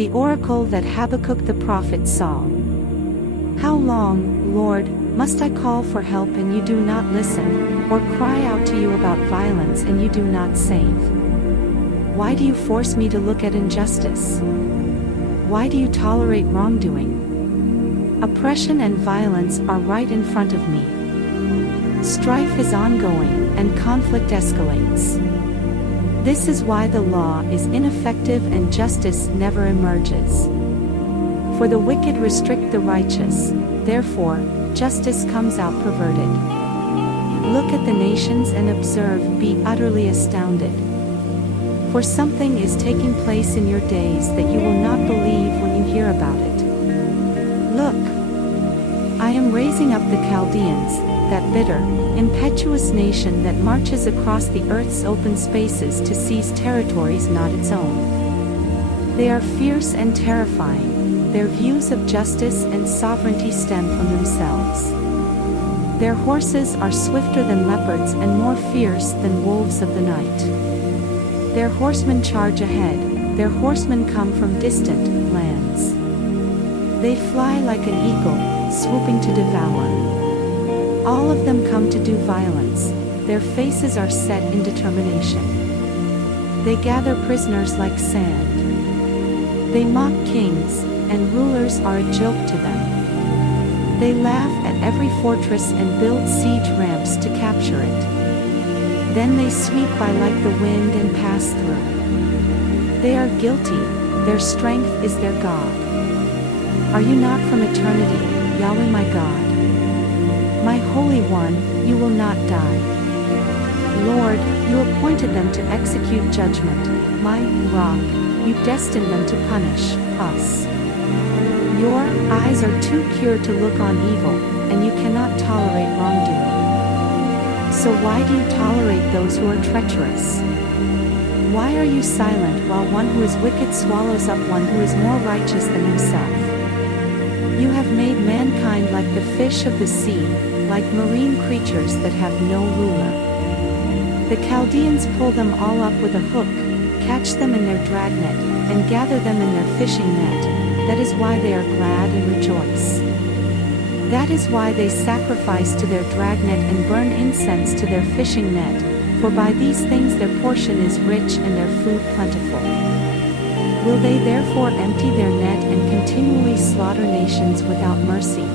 The oracle that Habakkuk the prophet saw. How long, Lord, must I call for help and you do not listen, or cry out to you about violence and you do not save? Why do you force me to look at injustice? Why do you tolerate wrongdoing? Oppression and violence are right in front of me. Strife is ongoing, and conflict escalates. This is why the law is ineffective and justice never emerges. For the wicked restrict the righteous, therefore, justice comes out perverted. Look at the nations and observe, be utterly astounded. For something is taking place in your days that you will not believe when you hear about it. Look! I am raising up the Chaldeans, that bitter, impetuous nation that marches across the earth's open spaces to seize territories not its own. They are fierce and terrifying, their views of justice and sovereignty stem from themselves. Their horses are swifter than leopards and more fierce than wolves of the night. Their horsemen charge ahead, their horsemen come from distant lands. They fly like an eagle, swooping to devour. All of them come to do violence, their faces are set in determination. They gather prisoners like sand. They mock kings, and rulers are a joke to them. They laugh at every fortress and build siege ramps to capture it. Then they sweep by like the wind and pass through. They are guilty, their strength is their God. Are you not from eternity, Yahweh my God? My Holy One, you will not die. Lord, you appointed them to execute judgment, my rock, you destined them to punish us. Your eyes are too pure to look on evil, and you cannot tolerate wrongdoing. So why do you tolerate those who are treacherous? Why are you silent while one who is wicked swallows up one who is more righteous than himself? You have made mankind like the fish of the sea, like marine creatures that have no ruler. The Chaldeans pull them all up with a hook, catch them in their dragnet, and gather them in their fishing net. That is why they are glad and rejoice. That is why they sacrifice to their dragnet and burn incense to their fishing net, for by these things their portion is rich and their food plentiful. Will they therefore empty their net and continually slaughter nations without mercy?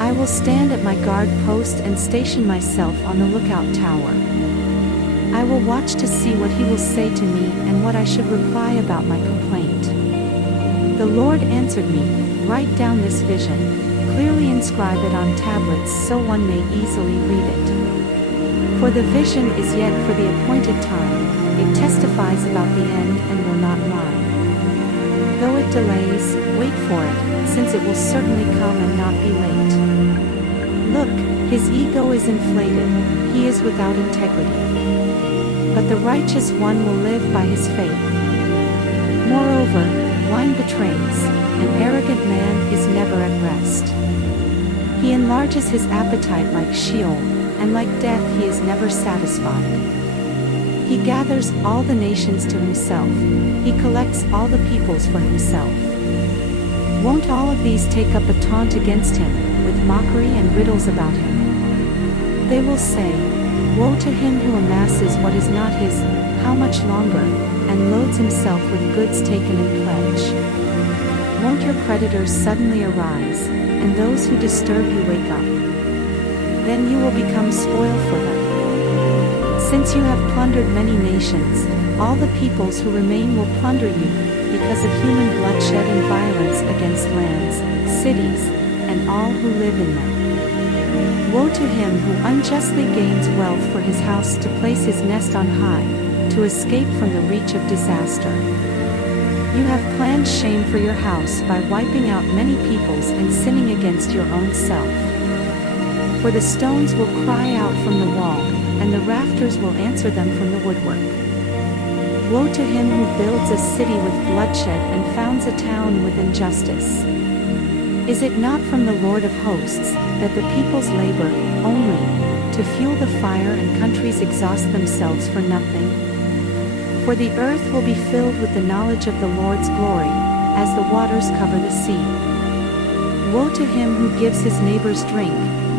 I will stand at my guard post and station myself on the lookout tower. I will watch to see what he will say to me and what I should reply about my complaint. The Lord answered me, write down this vision, clearly inscribe it on tablets so one may easily read it. For the vision is yet for the appointed time, it testifies about the end and will not lie. Though it delays, wait for it, since it will certainly come and not be late. Look, his ego is inflated, he is without integrity. But the righteous one will live by his faith. Moreover, wine betrays, an arrogant man is never at rest. He enlarges his appetite like Sheol, and like death he is never satisfied. He gathers all the nations to himself, he collects all the peoples for himself. Won't all of these take up a taunt against him, with mockery and riddles about him? They will say, woe to him who amasses what is not his, how much longer, and loads himself with goods taken in pledge. Won't your creditors suddenly arise, and those who disturb you wake up? Then you will become spoil for them. Since you have plundered many nations, all the peoples who remain will plunder you, because of human bloodshed and violence against lands, cities, and all who live in them. Woe to him who unjustly gains wealth for his house to place his nest on high, to escape from the reach of disaster. You have planned shame for your house by wiping out many peoples and sinning against your own self. For the stones will cry out from the wall, and the rafters will answer them from the woodwork. Woe to him who builds a city with bloodshed and founds a town with injustice. Is it not from the Lord of hosts, that the peoples labor, only, to fuel the fire and countries exhaust themselves for nothing? For the earth will be filled with the knowledge of the Lord's glory, as the waters cover the sea. Woe to him who gives his neighbors drink,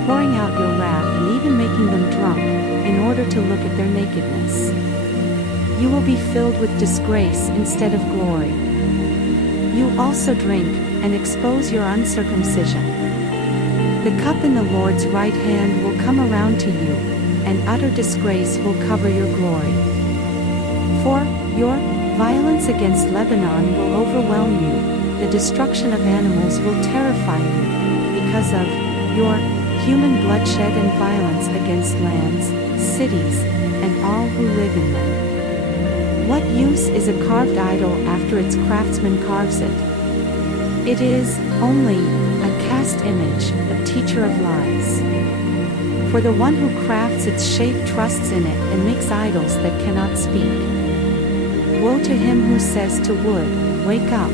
pouring out your wrath and even making them drunk, in order to look at their nakedness. You will be filled with disgrace instead of glory. You also drink, and expose your uncircumcision. The cup in the Lord's right hand will come around to you, and utter disgrace will cover your glory. For your violence against Lebanon will overwhelm you, the destruction of animals will terrify you, because of your human bloodshed and violence against lands, cities, and all who live in them. What use is a carved idol after its craftsman carves it? It is only a cast image, a teacher of lies. For the one who crafts its shape trusts in it and makes idols that cannot speak. Woe to him who says to wood, wake up,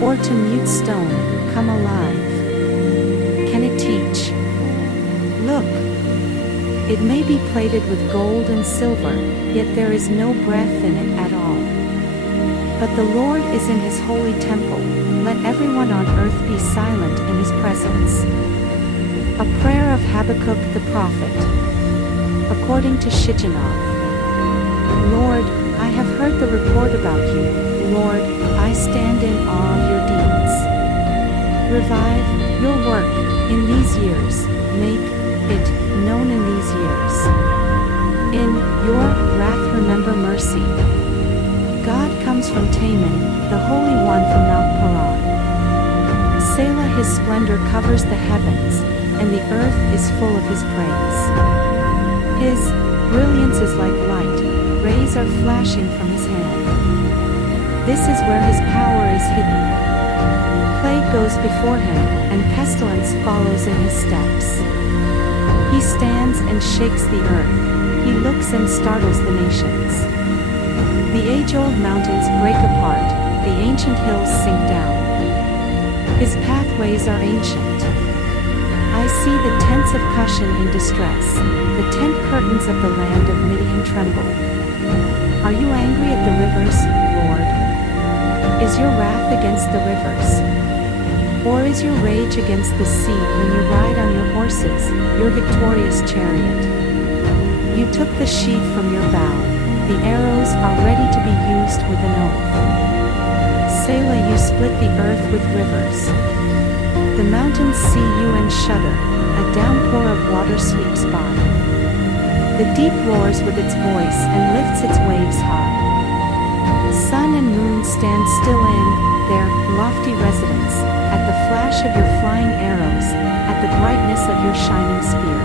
or to mute stone, come alive. Can it teach? Look. It may be plated with gold and silver, yet there is no breath in it at all. But the Lord is in his holy temple, let everyone on earth be silent in his presence. A prayer of Habakkuk the prophet. According to Shigionoth. Lord, I have heard the report about you, Lord, I stand in awe of your deeds. Revive your work in these years, make it known in these years. In your wrath remember mercy. God comes from Teman, the Holy One from Mount Paran. Selah, his splendor covers the heavens, and the earth is full of his praise. His brilliance is like light, rays are flashing from his hand. This is where his power is hidden. Plague goes before him, and pestilence follows in his steps. He stands and shakes the earth, he looks and startles the nations. The age-old mountains break apart, the ancient hills sink down. His pathways are ancient. I see the tents of Cushan in distress, the tent curtains of the land of Midian tremble. Are you angry at the rivers, Lord? Is your wrath against the rivers? Or is your rage against the sea when you ride on your horses, your victorious chariot? You took the sheaf from your bow, the arrows are ready to be used with an oath. Selah, you split the earth with rivers. The mountains see you and shudder, a downpour of water sweeps by. The deep roars with its voice and lifts its waves high. Sun and moon stand still in their lofty residence, at the flash of your flying arrows, at the brightness of your shining spear.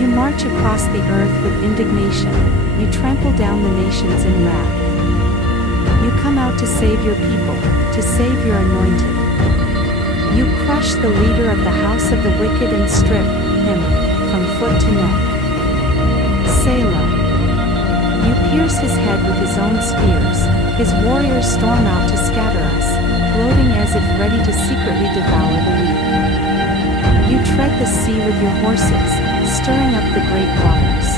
You march across the earth with indignation, you trample down the nations in wrath. You come out to save your people, to save your anointed. You crush the leader of the house of the wicked and strip him from foot to neck. Selah. You pierce his head with his own spears, his warriors storm out to scatter us, gloating as if ready to secretly devour the weak. You tread the sea with your horses, stirring up the great waters.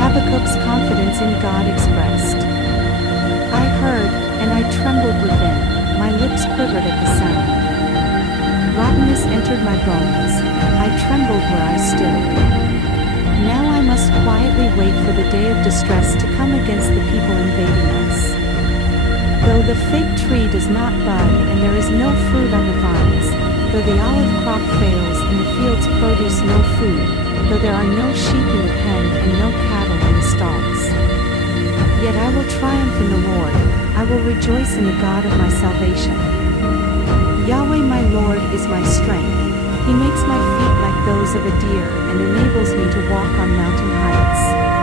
Habakkuk's confidence in God expressed. I heard, and I trembled within, my lips quivered at the sound. Rottenness entered my bones, I trembled where I stood. Now I must quietly wait for the day of distress to come against the people invading us. Though the fig tree does not bud and there is no fruit on the vines, though the olive crop fails and the fields produce no food, though there are no sheep in the pen and no cattle in the stalls. Yet I will triumph in the Lord, I will rejoice in the God of my salvation. Yahweh my Lord is my strength. He makes my feet like those of a deer and enables me to walk on mountain heights.